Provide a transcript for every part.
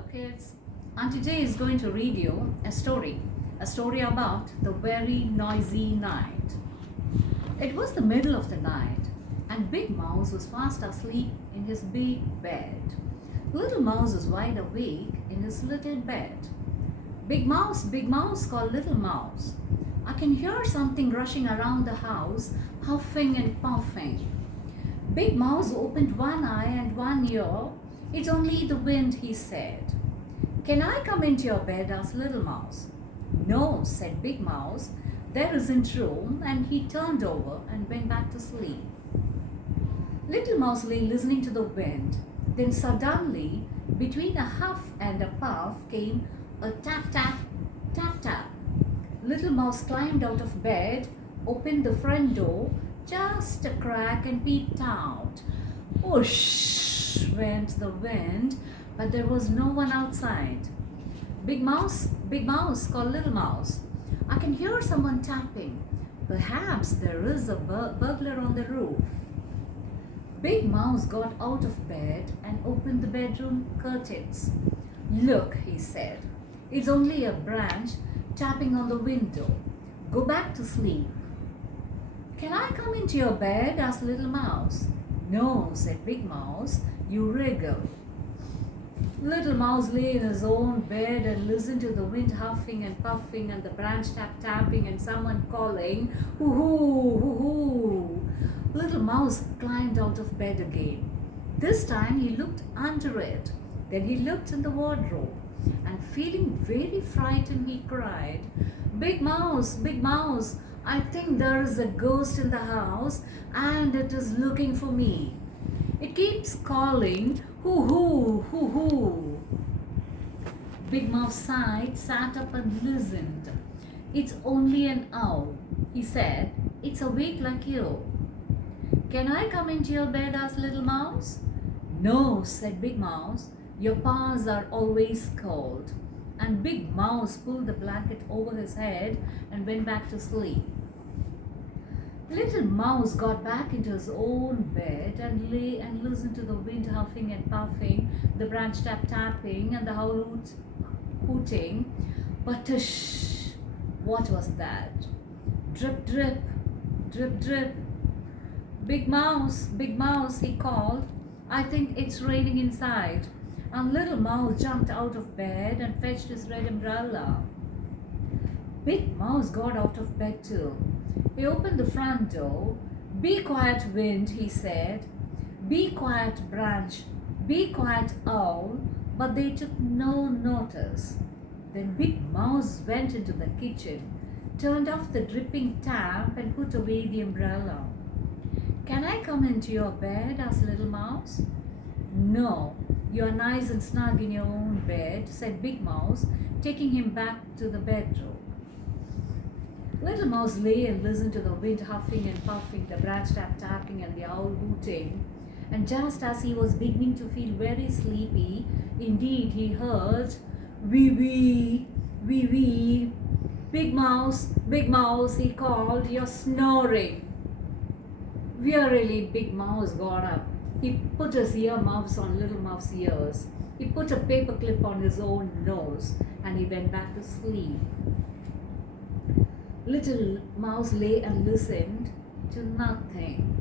Hello kids, and today is going to read you a story about the very noisy night. It was the middle of the night and Big Mouse was fast asleep in his big bed. Little Mouse was wide awake in his little bed. Big Mouse, called Little Mouse. I can hear something rushing around the house, huffing and puffing. Big Mouse opened one eye and one ear. It's only the wind, he said. Can I come into your bed? Asked Little Mouse. No, said Big Mouse. There isn't room, and he turned over and went back to sleep. Little Mouse lay listening to the wind. Then suddenly, between a huff and a puff, came a tap tap, tap tap. Little Mouse climbed out of bed, opened the front door just a crack, and peeped out. Whoosh went the wind, but there was no one outside. Big Mouse, called Little Mouse. I can hear someone tapping. Perhaps there is a burglar on the roof. Big Mouse got out of bed and opened the bedroom curtains. Look, he said, it's only a branch tapping on the window. Go back to sleep. Can I come into your bed? Asked Little Mouse. No, said Big Mouse, you wriggle. Little Mouse lay in his own bed and listened to the wind huffing and puffing and the branch tapping and someone calling, hoo hoo, hoo hoo. Little Mouse climbed out of bed again. This time he looked under it. Then he looked in the wardrobe and feeling very frightened he cried, Big Mouse, I think there is a ghost in the house and it is looking for me. It keeps calling, hoo hoo, hoo hoo. Big Mouse sighed, sat up and listened. It's only an owl, he said. It's awake like you. Can I come into your bed? Asked Little Mouse. No, said Big Mouse. Your paws are always cold. And Big Mouse pulled the blanket over his head and went back to sleep. Little Mouse got back into his own bed and lay and listened to the wind huffing and puffing, the branch tapping, and the owl hooting. But tush! What was that? Drip, drip, drip, drip. Big Mouse, he called. I think it's raining inside. And Little Mouse jumped out of bed and fetched his red umbrella. Big Mouse got out of bed too. He opened the front door. Be quiet, wind, he said. Be quiet, branch. Be quiet, owl. But they took no notice. Then Big Mouse went into the kitchen, turned off the dripping tap, and put away the umbrella. Can I come into your bed? Asked Little Mouse. No, you're nice and snug in your own bed, said Big Mouse, taking him back to the bedroom. Little Mouse lay and listened to the wind huffing and puffing, the branch tapping, and the owl hooting. And just as he was beginning to feel very sleepy, indeed he heard, wee wee, wee wee. Big Mouse, he called, you're snoring. Wearily, Big Mouse got up. He put his earmuffs on Little Mouse's ears. He put a paper clip on his own nose, and he went back to sleep. Little Mouse lay and listened to nothing.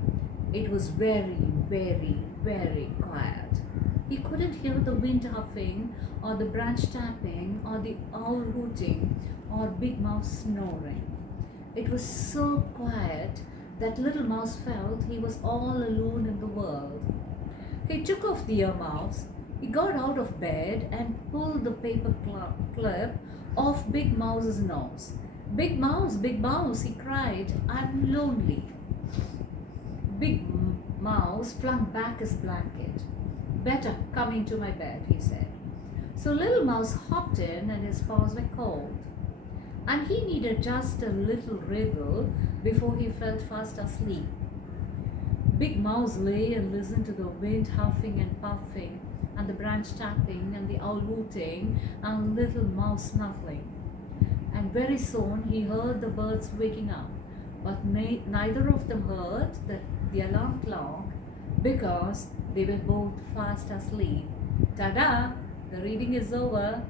It was very, very, very quiet. He couldn't hear the wind huffing, or the branch tapping, or the owl hooting, or Big Mouse snoring. It was so quiet that Little Mouse felt he was all alone in the world. He took off the earmuffs, he got out of bed and pulled the paper clip off Big Mouse's nose. Big Mouse, he cried, I'm lonely. Big Mouse flung back his blanket. Better come into my bed, he said. So Little Mouse hopped in and his paws were cold. And he needed just a little wriggle before he fell fast asleep. Big Mouse lay and listened to the wind huffing and puffing, and the branch tapping, and the owl hooting, and Little Mouse snuffling. And very soon he heard the birds waking up, but neither of them heard the alarm clock because they were both fast asleep. Ta-da! The reading is over.